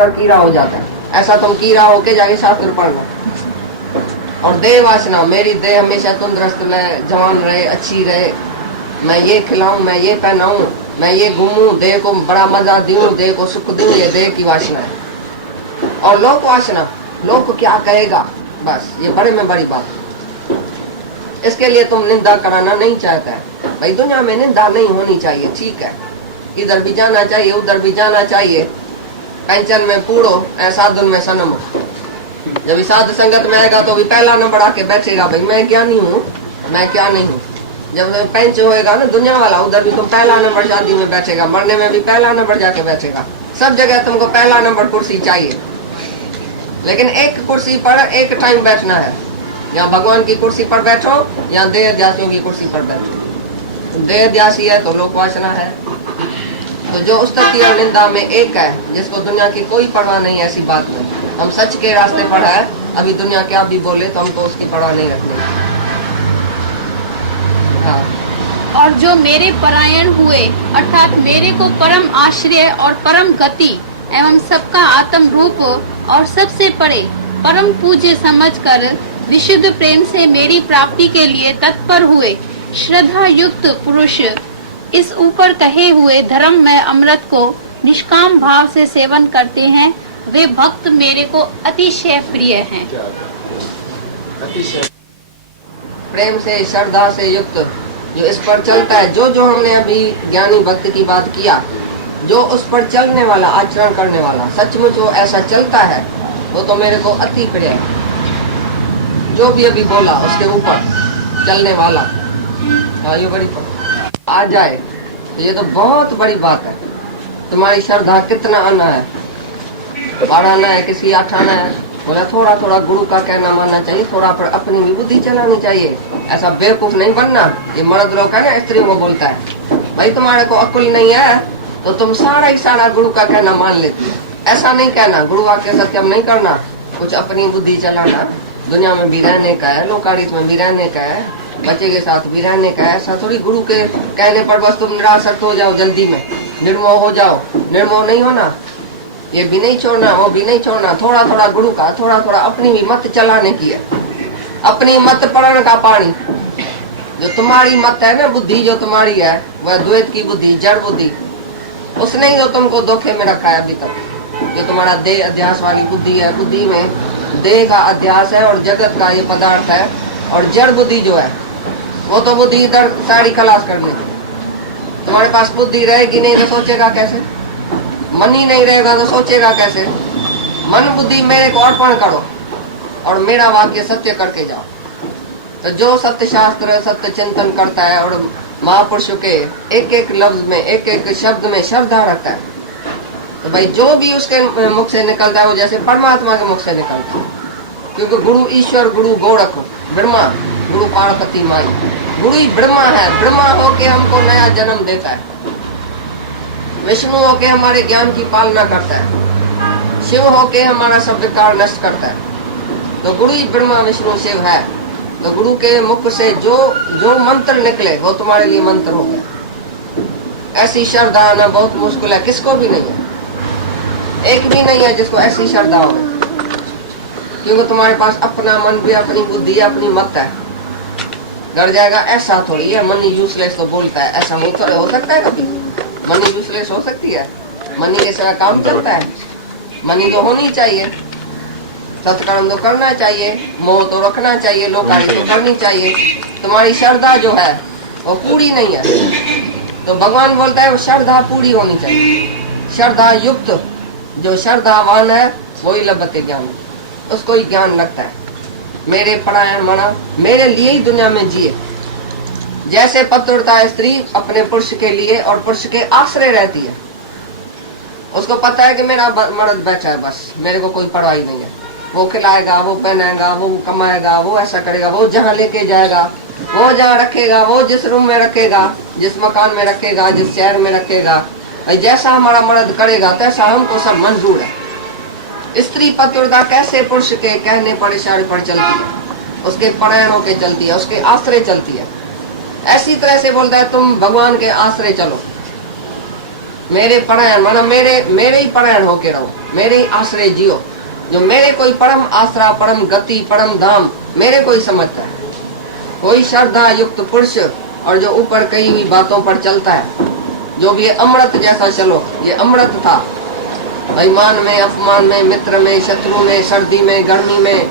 अंदर कीड़ा हो जाता है। ऐसा तुम कीड़ा होके जाके शास्त्र पढ़ना। और देह वासना, मेरी देह हमेशा तंदुरुस्त रहे, जवान रहे, अच्छी रहे, मैं ये खिलाऊं, मैं ये पहनाऊं, मैं ये घूमूं, देह को बड़ा मजा दूं, देह को सुख दूं, ये देह की वासना है। और लोक वासना, लोक को क्या कहेगा, बस ये बड़े में बड़ी बात है। इसके लिए तुम निंदा कराना नहीं चाहता है। भाई दुनिया में निंदा नहीं होनी चाहिए, ठीक है, इधर भी जाना चाहिए, उधर भी जाना चाहिए। पैंचन में पूड़ो, साधुन में सनम। जब साध संगत में आएगा तो भी पहला नंबर आके बैठेगा, भाई मैं ज्ञानी हूँ, मैं क्या नहीं हूँ। जब पैंच होएगा ना दुनिया वाला, उधर भी तुम पहला नंबर शादी में बैठेगा, मरने में भी पहला नंबर जाके बैठेगा। सब जगह तुमको पहला नंबर कुर्सी चाहिए, लेकिन एक कुर्सी पर एक टाइम बैठना है। या भगवान की कुर्सी पर बैठो या देह ध्यासियों की कुर्सी पर बैठो। देह ध्यासी है तो लोक वासना है। तो जो स्तुति और निंदा में एक है, जिसको दुनिया की कोई परवाह नहीं, ऐसी बात नहीं। हम सच के रास्ते पर है, अभी दुनिया क्या भी बोले तो हमको उसकी परवाह नहीं रखनी। हाँ। और जो मेरे परायण हुए, अर्थात मेरे को परम आश्रय और परम गति एवं सबका आत्म रूप और सबसे परे परम पूज्य समझकर विशुद्ध प्रेम से मेरी प्राप्ति के लिए तत्पर हुए श्रद्धा युक्त पुरुष इस ऊपर कहे हुए धर्म में अमृत को निष्काम भाव से सेवन करते हैं, वे भक्त मेरे को अतिशय प्रिय हैं। प्रेम से, श्रद्धा से युक्त जो इस पर चलता है, जो हमने अभी ज्ञानी भक्त की बात किया, जो उस पर चलने वाला, आचरण करने वाला, सचमुच वो ऐसा चलता है, वो तो मेरे को अति प्रिय है। जो भी अभी बोला उसके ऊपर चलने वाला, हाँ, ये बड़ी आ जाए तो ये तो बहुत बड़ी बात है। तुम्हारी श्रद्धा कितना आना है, बढ़ाना है, किसी आठाना है, बोला थोड़ा थोड़ा गुरु का कहना मानना चाहिए, थोड़ा पर अपनी भी बुद्धि चलानी चाहिए। ऐसा बेवकूफ नहीं बनना। ये मर्द लोग है ना, स्त्रियों को बोलता है, भाई तुम्हारे को अक्ल नहीं है तो तुम सारा ही सारा गुरु का कहना मान लेती है। ऐसा नहीं कहना, गुरु वाक्य सत्यम नहीं करना, कुछ अपनी बुद्धि चलाना। दुनिया में भी रहने का है, लोकालित में भी रहने का है, बच्चे के साथ भी रहने का है। ऐसा थोड़ी गुरु के कहने पर बस तुम निरासक्त हो जाओ, जल्दी में निर्मोह हो जाओ। निर्मोह नहीं होना, ये भी नहीं छोड़ना, वो भी नहीं छोड़ना। थोड़ा थोड़ा गुरु का, थोड़ा थोड़ा अपनी भी मत चलाने की है। अपनी मत पढ़ने का पानी, जो तुम्हारी मत है ना, बुद्धि जो तुम्हारी है, वह द्वैत की बुद्धि, जड़ बुद्धि, उसने ही तो तुमको धोखे में रखा है अभी तक। जो तुम्हारा देह अध्यास वाली बुद्धि है, बुद्धि में देह का अध्यास है और जगत का ये पदार्थ है। और जड़ बुद्धि जो है, वो तो बुद्धि इधर सारी खलास कर लेगी। तुम्हारे पास बुद्धि रहेगी नहीं तो सोचेगा कैसे? मन ही नहीं रहेगा तो सोचेगा कैसे? मन बुद्धि मेरे को अर्पण करो और मेरा वाक्य सत्य करके जाओ। तो जो सत्य शास्त्र, सत्य चिंतन करता है और महापुरुषों के एक एक लफ्ज में, एक एक शब्द में श्रद्धा रखता है, तो भाई जो भी उसके मुख से निकलता है वो जैसे परमात्मा के मुख से निकलता है। क्योंकि गुरु ईश्वर, गुरु गोरख ब्रह्मा, गुरु पार्वती माई, गुरु ही ब्रह्मा है। ब्रह्मा होके हमको नया जन्म देता है, विष्णु होके हमारे ज्ञान की पालना करता है, शिव होके हमारा सब विकार नष्ट करता है। तो गुरु ही ब्रह्मा विष्णु शिव है। तो गुरु के मुख से जो जो मंत्र निकले वो तुम्हारे लिए मंत्र हो गया। ऐसी श्रद्धा आना बहुत मुश्किल है, किसको भी नहीं है, एक भी नहीं है जिसको ऐसी श्रद्धा हो। क्योंकि तुम्हारे पास अपना मन भी, अपनी बुद्धि, अपनी मत है। डर जाएगा ऐसा थोड़ी है, मनी यूजलेस तो बोलता है, ऐसा हो सकता है कभी? मनी यूजलेस हो सकती है? मनी के साथ काम चलता है। मनी तो होनी चाहिए, सत्कर्म तो करना चाहिए, मोह तो रखना चाहिए, लोकाली तो करनी चाहिए। तुम्हारी श्रद्धा जो है वो पूरी नहीं है, तो भगवान बोलता है वो श्रद्धा पूरी होनी चाहिए। श्रद्धा युक्त, जो श्रद्धावान है वही लभते ज्ञान, उसको ही ज्ञान लगता है। मेरे परायण मना, मेरे लिए ही दुनिया में जिए। जैसे पतिव्रता स्त्री अपने पुरुष के लिए और पुरुष के आश्रय रहती है, उसको पता है कि मेरा मर्द बैठा है, बस मेरे को कोई परवाह नहीं है। वो खिलाएगा, वो पहनाएगा, वो कमाएगा, वो ऐसा करेगा, वो जहाँ लेके जाएगा, वो जहाँ रखेगा, वो जिस रूम में रखेगा, जिस मकान में रखेगा, जिस शहर में रखेगा, जैसा हमारा मर्द करेगा तैसा हमको सब मंजूर है। स्त्री पतिव्रता कैसे पुरुष के कहने पर, इशारे पर चलती है, उसके परायणों के चलती है, उसके आश्रय चलती है। ऐसी तरह से बोलता है तुम भगवान के आश्रय चलो। मेरे परायण माना मेरे ही परायण होके रहो, मेरे ही आश्रय जियो। जो मेरे कोई परम आसरा, परम गति, परम धाम मेरे को ही समझता है, कोई श्रद्धा युक्त पुरुष और जो ऊपर कही हुई बातों पर चलता है, जो भी ये अमृत जैसा चलो, ये अमृत था भाई, मान में अपमान में, मित्र में शत्रु में, सर्दी में गर्मी में,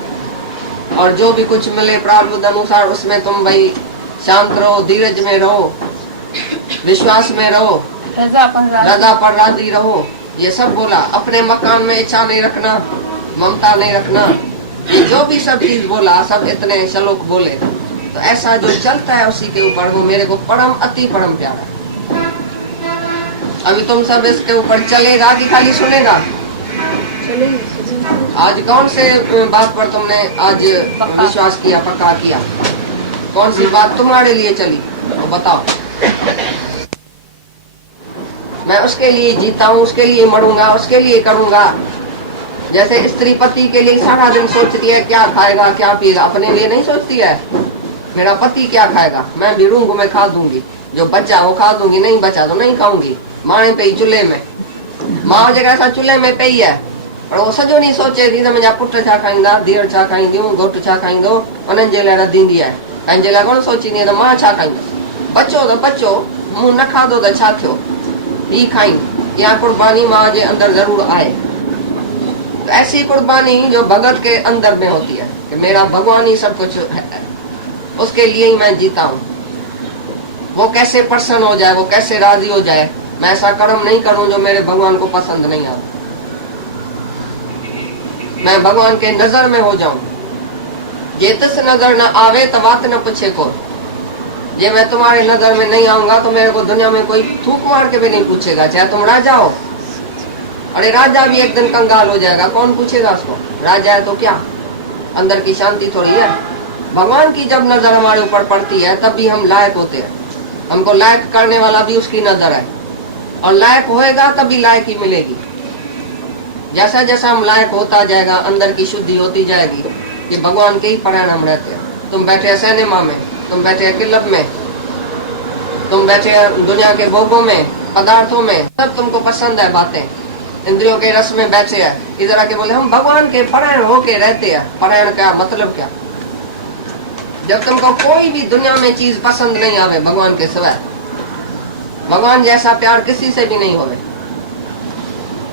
और जो भी कुछ मिले प्रारब्ध अनुसार उसमें तुम भाई शांत रहो, धीरज में रहो, विश्वास में रहो, रजा पर राजी रहो। ये सब बोला। अपने मकान में इच्छा नहीं रखना, ममता नहीं रखना, ये जो भी सब चीज बोला सब इतने श्लोक बोले। तो ऐसा जो चलता है उसी के ऊपर वो मेरे को परम अति परम प्यारा। अभी तुम सब इसके ऊपर चलेगा कि खाली सुनेगा? आज कौन से बात पर तुमने आज विश्वास किया, पक्का किया? कौन सी बात तुम्हारे लिए चली तो बताओ। मैं उसके लिए जीता हूँ, उसके लिए मरूंगा, उसके लिए करूंगा। जैसे स्त्री पति के लिए सारा दिन सोचती है क्या खाएगा क्या पिएगा, अपने लिए नहीं सोचती है मेरा पति क्या खाएगा, मैं भी रूंग में खा दूंगी, जो बचा वो खा दूंगी, नहीं बचा तो नहीं खाऊंगी। माने पे चूल्हे में, माँ जगह सा चूल्हे में पे ही है, पर वो सजो नहीं सोचे थी मुझा पुट छा खाईंदा, धीअर छा खाईंदियूं, घोट छा खाईंदो, उन्हनि जे लाइ रधींदी आहे। पंहिंजे लाइ कोन सोचींदी आहे त मां छा खाईंदसि, बचो त बचो, मूं न खाधो त छा थियो, ही खाई। या कुर्बानी माँ जे अंदर जरूर आए। तो ऐसी कुर्बानी जो भगत के अंदर में होती है कि मेरा भगवान ही सब कुछ है, उसके लिए ही मैं जीता हूँ। वो कैसे प्रसन्न हो जाए, वो कैसे राजी हो जाए, मैं ऐसा कर्म नहीं करूं जो मेरे भगवान को पसंद नहीं आए, मैं भगवान के नजर में हो जाऊं। ये तिस नजर न आवे तो बात न पूछे को, ये मैं तुम्हारे नजर में नहीं आऊंगा तो मेरे को दुनिया में कोई थूक मार के भी नहीं पूछेगा, चाहे तुम राजा हो। अरे राजा भी एक दिन कंगाल हो जाएगा, कौन पूछेगा उसको? राजा है तो क्या, अंदर की शांति थोड़ी है। भगवान की जब नजर हमारे ऊपर पड़ती है तब भी हम लायक होते हैं, हमको लायक करने वाला भी उसकी नजर है, और लायक होएगा तभी लायक ही मिलेगी। जैसा जैसा हम लायक होता जाएगा, अंदर की शुद्धि होती जाएगी। ये भगवान के ही परायण हम रहते हैं। तुम बैठे सिनेमा में, तुम बैठे क्लब में, तुम बैठे दुनिया के भोगों में, पदार्थों में, सब तुमको पसंद है बातें, इंद्रियों के रस में बैठे हैं। इधर आके बोले हम भगवान के परायण होके रहते हैं। परायण क्या मतलब क्या? जब तुमको कोई भी दुनिया में चीज पसंद नहीं आवे भगवान के सिवाय, भगवान जैसा प्यार किसी से भी नहीं होवे।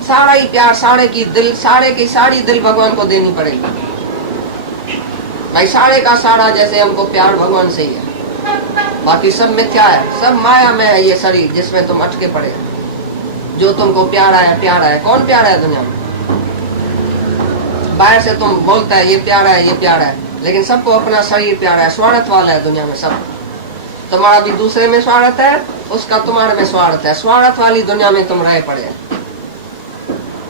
सारा ही प्यार, सारे की दिल, सारे की सारी दिल भगवान को देनी पड़ेगी भाई। सारे का सारा जैसे हमको प्यार भगवान से ही है, बाकी सब मिथ्या है, सब माया में है ये शरीर जिसमें तुम अटके पड़े। जो तुमको प्यारा है, प्यारा है, कौन प्यारा है दुनिया में? बाहर से तुम बोलता है ये प्यारा है, ये प्यारा है, लेकिन सबको अपना शरीर प्यारा है। स्वार्थ वाला है दुनिया में सब। तुम्हारा भी दूसरे में स्वार्थ है, उसका तुम्हारे में स्वार्थ है। स्वार्थ वाली दुनिया में तुम रह पड़े।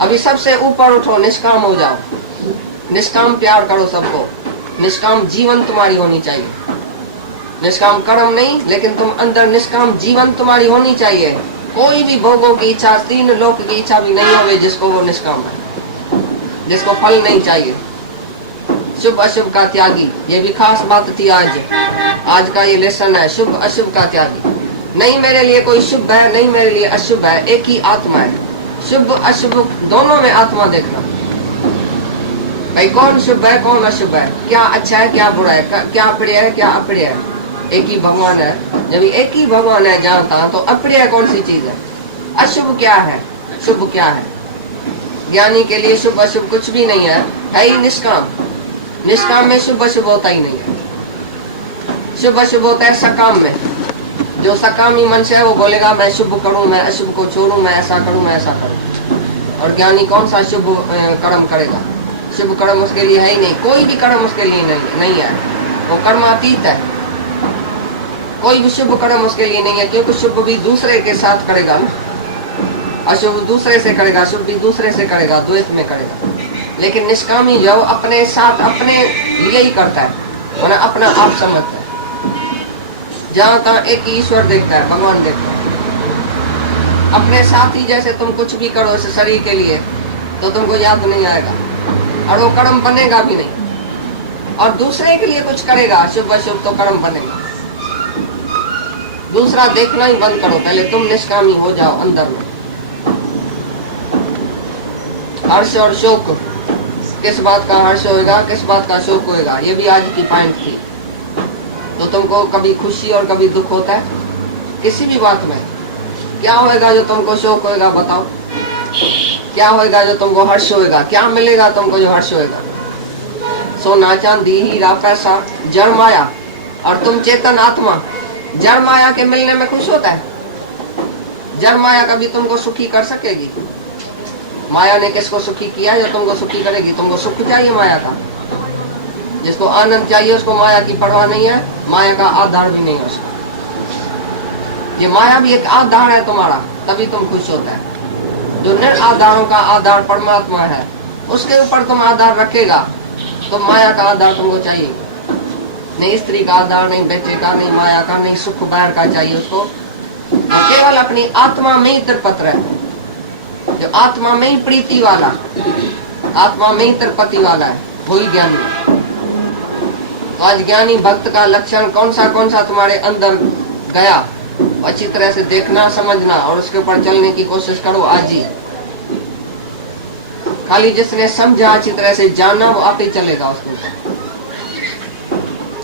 अभी सबसे ऊपर उठो, निष्काम हो जाओ, निष्काम प्यार करो सबको, निष्काम जीवन तुम्हारी होनी चाहिए। निष्काम कर्म नहीं, लेकिन तुम अंदर निष्काम जीवन तुम्हारी होनी चाहिए। कोई भी भोगों की इच्छा, तीन लोक की इच्छा भी नहीं होवे जिसको वो निष्काम है, जिसको फल नहीं चाहिए। शुभ अशुभ का त्यागी, ये भी खास बात थी आज का ये लेसन है। शुभ अशुभ का त्यागी, नहीं मेरे लिए कोई शुभ है, नहीं मेरे लिए अशुभ है, एक ही आत्मा है। शुभ अशुभ दोनों में आत्मा देखना भाई, कौन शुभ है कौन अशुभ है, क्या अच्छा है क्या बुरा है, क्या प्रिय है क्या अप्रिय है। एक ही भगवान है। जब एक ही भगवान है जहाँ तहाँ, तो अप्रिय कौन सी चीज है, अशुभ क्या है, शुभ क्या है? ज्ञानी के लिए शुभ अशुभ कुछ भी नहीं है ही निष्काम। निष्काम में शुभ अशुभ होता ही नहीं है। शुभ अशुभ होता है सकाम में। जो सकामी मनुष्य है वो बोलेगा मैं शुभ करूं, मैं अशुभ को छोड़ूं, मैं ऐसा करूं, मैं ऐसा करूं। और ज्ञानी कौन सा शुभ कर्म करेगा? शुभ कर्म उसके लिए है ही नहीं, कोई भी कर्म उसके लिए नहीं है, वो कर्मातीत है। कोई भी शुभ कर्म उसके लिए नहीं है, क्योंकि शुभ भी दूसरे के साथ करेगा ना, अशुभ दूसरे से करेगा, शुभ भी दूसरे से करेगा, द्वैत में करेगा। लेकिन निष्कामी जो अपने साथ अपने लिए ही करता है, उन्हें अपना आप समझता है। जहाँ तहाँ एक ही ईश्वर देखता है, भगवान देखता है। अपने साथ ही जैसे तुम कुछ भी करो इस शरीर के लिए तो तुमको याद नहीं आएगा, और वो कर्म बनेगा भी नहीं। और दूसरे के लिए कुछ करेगा शुभ अशुभ तो कर्म बनेगा। दूसरा देखना ही बंद करो, पहले तुम निष्कामी हो जाओ अंदर में। हर्ष और शोक, किस बात का हर्ष होएगा, किस बात का शोक होएगा, ये भी आज की पॉइंट थी। तो तुमको कभी खुशी और कभी दुख होता है किसी भी बात में। क्या होएगा जो तुमको शोक होएगा, बताओ? क्या होएगा जो तुमको हर्ष होएगा? क्या मिलेगा तुमको जो हर्ष होएगा? सोना चांदी हीरा पैसा जड़ माया, और तुम चेतन आत्मा जड़ माया के मिलने में खुश होता है? जड़ माया कभी तुमको सुखी कर सकेगी? माया ने किसको सुखी किया जो तुमको सुखी करेगी? तुमको सुख चाहिए माया का, जिसको आनंद चाहिए उसको माया की परवाह नहीं है, माया का आधार भी नहीं है उसका। ये माया भी एक आधार है तुम्हारा, तभी तुम खुश होता है। जो निराधारों का आधार परमात्मा है, उसके ऊपर तुम आधार रखेगा तो माया का आधार तुमको चाहिए नहीं। स्त्री का आधार नहीं, बेटे का नहीं, माया का नहीं, सुख बाहर का चाहिए उसको। तो केवल अपनी आत्मा में ही तिरपत रहे। जो आत्मा में ही प्रीति वाला, आत्मा में ही तिरपति वाला है, वही ज्ञानी है। तो आज ज्ञानी भक्त का लक्षण कौन सा तुम्हारे अंदर गया, अच्छी तरह से देखना, समझना और उसके ऊपर चलने की कोशिश करो आज ही। खाली जिसने समझा, अच्छी तरह से जाना, वो आप ही चलेगा उसके ऊपर।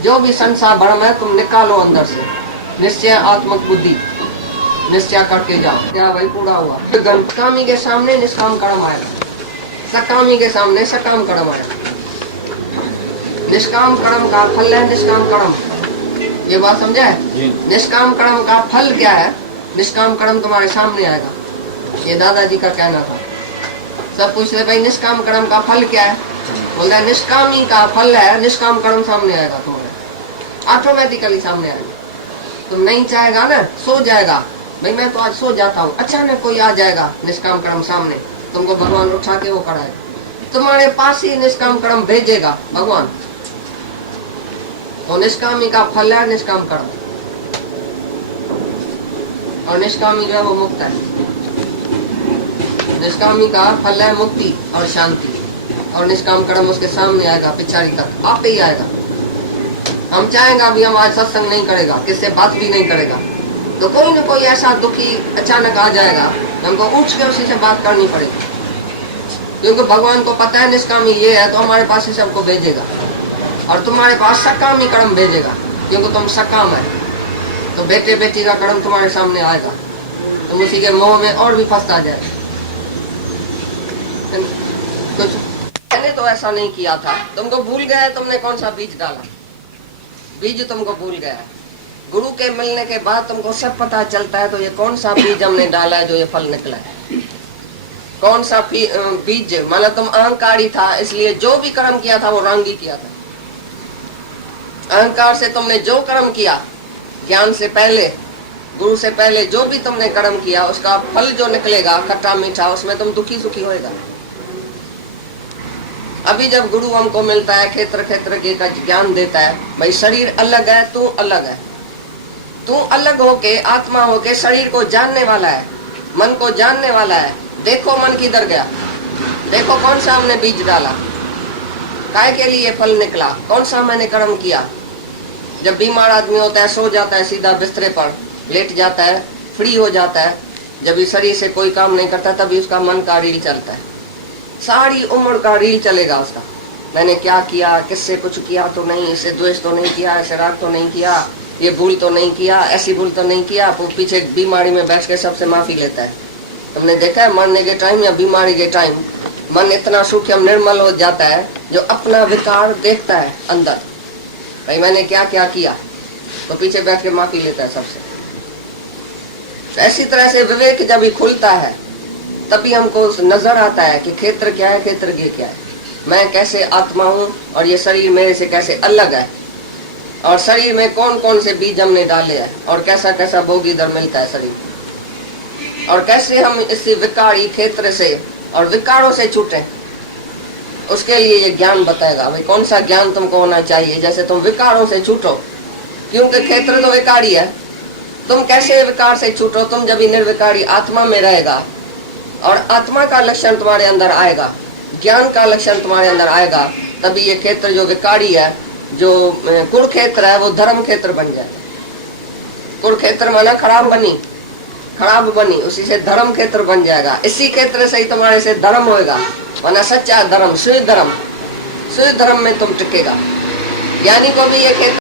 जो भी संसार भ्रम है तुम निकालो अंदर से, निश्चय आत्मक बुद्धि निश्चय करके जाओ। क्या भाई पूरा हुआ? कामी के सामने निष्काम कर्म आएगा, सकामी के सामने सकाम कर्म आएगा। निष्काम कर्म का फल है निष्काम कर्म, ये बात समझा है? निष्काम कर्म का फल क्या है? निष्काम कर्म तुम्हारे सामने आएगा। ये दादाजी का कहना था। सब पूछते भाई निष्काम कर्म का फल क्या है? बोलता है निष्कामी का फल है निष्काम कर्म सामने आएगा, तुम्हारे ऑटोमेटिकली सामने आएगा। तुम नहीं चाहेगा ना, सो जाएगा, भाई मैं तो आज सो जाता हूँ, अचानक कोई आ जाएगा निष्काम कर्म सामने, तुमको भगवान उठा के वो कराएगा, तुम्हारे पास ही निष्काम कर्म भेजेगा भगवान। तो निष्कामी का फल है निष्काम कर्म, और निष्कामी जो है वो मुक्त है। निष्कामी का फल है मुक्ति और शांति, और निष्काम कर्म उसके सामने आएगा, पिछाड़ी तक आप ही आएगा। हम चाहेंगे अभी हम आज सत्संग नहीं करेगा, किससे बात भी नहीं करेगा, तो कोई न कोई ऐसा दुखी अचानक आ जाएगा, हमको उठ के उसी से बात करनी पड़ेगी। क्योंकि भगवान को पता है निष्कामी ये है, तो हमारे पास ही सबको भेजेगा, और तुम्हारे पास सकामी कर्म भेजेगा, क्योंकि तुम सकाम है। तो बेटे बेटी का कर्म तुम्हारे सामने आएगा, तुम उसी के मोह में और भी फंसता जाए। कुछ पहले तो ऐसा नहीं किया था, तुमको भूल गया है तुमने कौन सा बीज डाला, बीज तुमको भूल गया है। गुरु के मिलने के बाद तुमको सब पता चलता है, तो ये कौन सा बीज हमने डाला है जो ये फल निकला है। कौन सा बीज, मतलब तुम अहंकारी था, इसलिए जो भी कर्म किया था वो रांगी किया था। अहंकार से तुमने जो कर्म किया, ज्ञान से पहले, गुरु से पहले जो भी तुमने कर्म किया, उसका फल जो निकलेगा खट्टा मीठा, उसमें तुम दुखी सुखी होएगा। अभी जब गुरु हमको मिलता है, क्षेत्र क्षेत्र के का ज्ञान देता है, भाई शरीर अलग है, तू अलग है, तू अलग होके आत्मा होके शरीर को जानने वाला है, मन को जानने वाला है। देखो मन किधर गया, देखो कौन सा हमने बीज डाला, काय के लिए फल निकला, कौन सा मैंने कर्म किया। जब बीमार आदमी होता है, सो जाता है सीधा बिस्तरे पर, लेट जाता है, फ्री हो जाता है, जब इस शरीर से कोई काम नहीं करता, तभी उसका मन का रील चलता है, सारी उम्र का रील चलेगा उसका। मैंने क्या किया, किससे कुछ किया तो नहीं, इससे द्वेष तो नहीं किया, ऐसे राग तो नहीं किया, ये भूल तो नहीं किया, ऐसी भूल तो नहीं किया। वो पीछे बीमारी में बैठ के सबसे माफी लेता है। तुमने देखा है मरने के टाइम या बीमारी के टाइम मन इतना सूक्ष्म निर्मल हो जाता है, जो अपना विकार देखता है अंदर, भाई मैंने क्या क्या किया, तो पीछे बैठ के माफी लेता है सबसे। ऐसी तरह से विवेक जब ही खुलता है, तभी हमको नजर आता है कि क्षेत्र क्या है, क्षेत्र के क्या है, मैं कैसे आत्मा हूँ, और ये शरीर मेरे से कैसे अलग है, और शरीर में कौन कौन से बीज हमने डाले हैं, और कैसा कैसा भोग इधर मिलता है शरीर, और कैसे हम इसी विकारी क्षेत्र से और विकारों से छूटे। उसके लिए ये ज्ञान बताएगा, भाई कौन सा ज्ञान तुमको होना चाहिए, जैसे तुम विकारों से छूटो, क्योंकि क्षेत्र तो विकारी है। तुम कैसे विकार से छूटो, तुम जब निर्विकारी आत्मा में रहेगा, और आत्मा का लक्षण तुम्हारे अंदर आएगा, ज्ञान का लक्षण तुम्हारे अंदर आएगा, तभी ये क्षेत्र जो विकारी है, जो कुरुक्षेत्र है, वो धर्म क्षेत्र बन जाएगा। कुरुक्षेत्र माना खराब बनी, उसी से धर्म क्षेत्र बन जाएगा। इसी क्षेत्र से ही तुम्हारे से धर्म होएगा, वरना सच्चा धर्म, शुद्ध धर्म में तुम टिकेगा। ज्ञानी को भी ये कहता